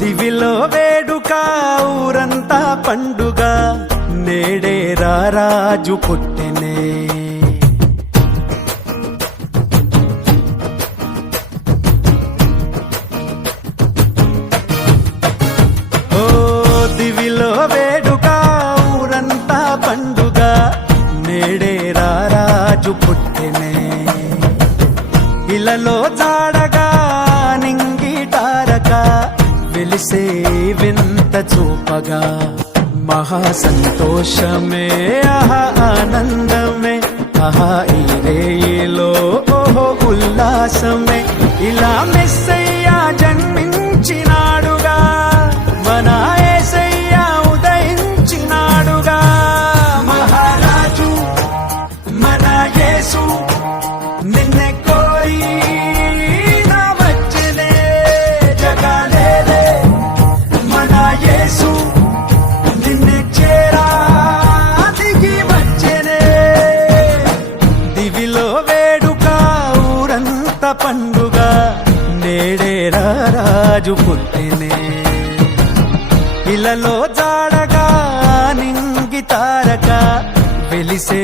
దివిలో వేడుక ఊరంతా పండుగ నేడే రారాజు పుట్టెనే. ఓ దివిలో వేడుక ఊరంతా పండుగ నేడే రారాజు పుట్టెనే. ఇలలో జాడగా నింగిటారక వెలిసే వింత చూపగా మహా సంతోషమే ఆహా ఆనందమే ఆహా ఈ రేయిలో ఓహో ఉల్లాసమే. ఇలా మెస్సయ్యా జన్మించినాడుగా మన యేసయ్యా ఉదయించినాడుగా. మహారాజు మన యేసు నిన్నే కోరి నా వచ్చెనే జగాలేలే. మన యేసు నిన్నే చేరా దిగి వచ్చెనే. దివిలో వేడుక ఊరంత పండుగ నేడే రారాజు పుట్టెనే. ఇలలో జాడగా నింగి తారక వెలిసే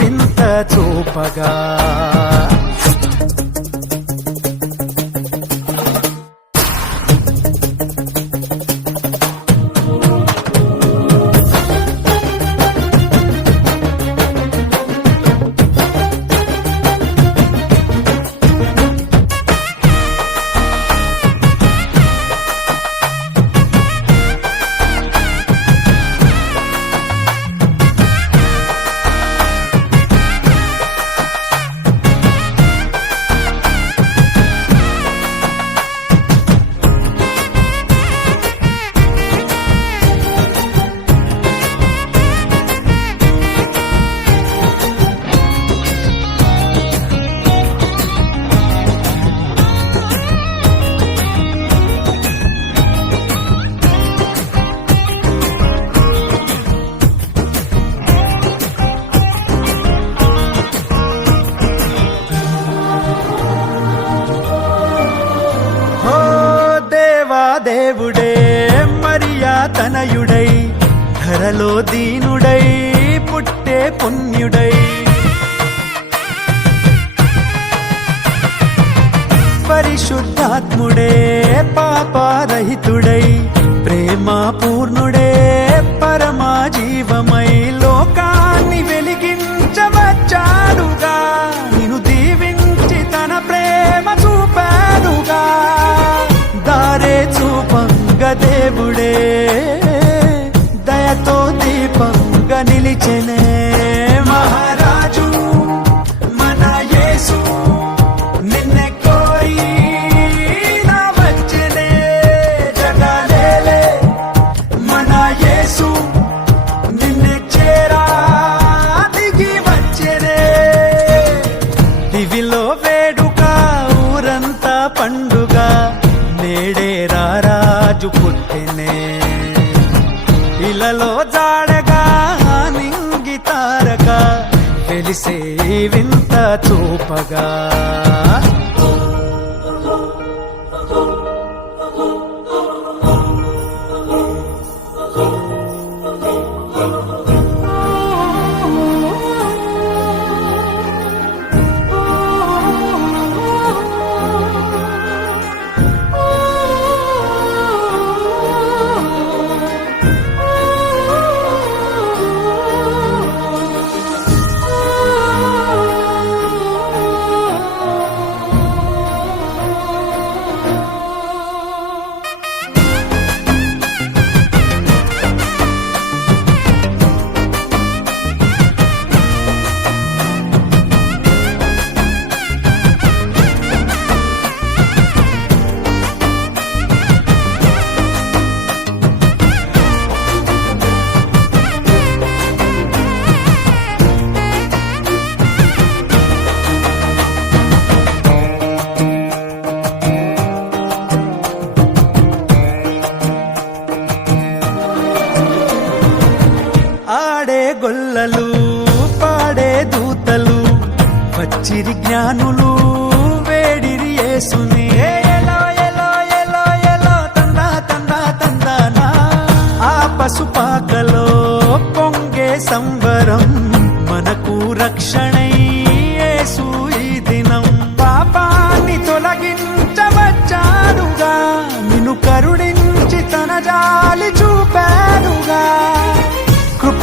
వింత చూపగా. దేవుడే మరియా తనయుడై ధరలో దీనుడై పుట్టే పుణ్యుడై. పరిశుద్ధాత్ముడే పాపరహితుడై ప్రేమ పూర్ణుడే పరమా జీవమై లోకాన్ని వెలిగించవచ్చాడుగా. నిన్ను దీవించి తన ప్రేమ చూపాడుగా. దారే చూపంగా దేవుడే దయతో దీపంగా నిలిచెనే. మహారాజు మన యేసు నిన్నే కోరి నా వచ్చెనే జగాలేలే. మన యేసు నిన్నే చేరా దిగి వచ్చెనే. దివిలో వేడుక ఊరంతా పండుగ నేడే రారాజు పుట్టెనే. ఇలలో జాడగా నింగి తారక వెలిసే వింత చూపగా.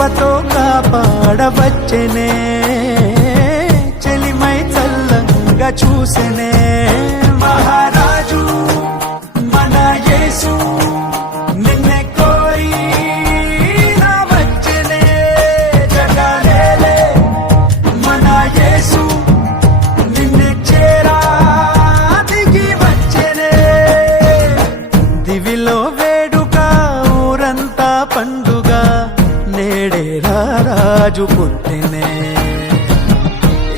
కృపతో కాపాడవచ్చనే, చెలిమై చల్లంగా చూసెనే. మహారాజు మన యేసు నిన్నే కోరి నా వచ్చెనే, జగలేలే మన యేసు నిన్నే చేరా దిగి వచ్చెనే. దివిలో వేడుక ఊరంతా పండుగ, నేడే రాజు పుట్టినే.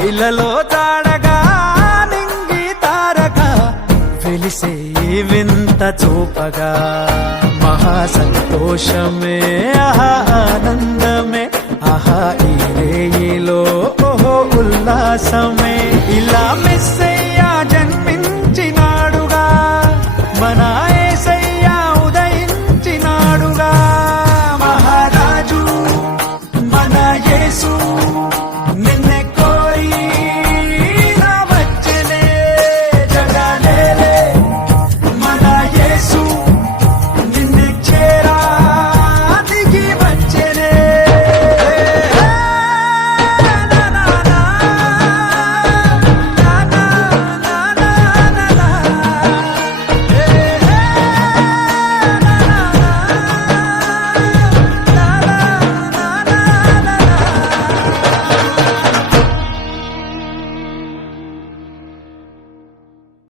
ఇలలో తాడగా నింగి తారక వెలిసే వింత చూపగా, మహా సంతోషమే ఆహా ఆనందమే, ఆహా ఈ రేయిలో ఓహో ఉల్లాసమే. ఇలా మిస్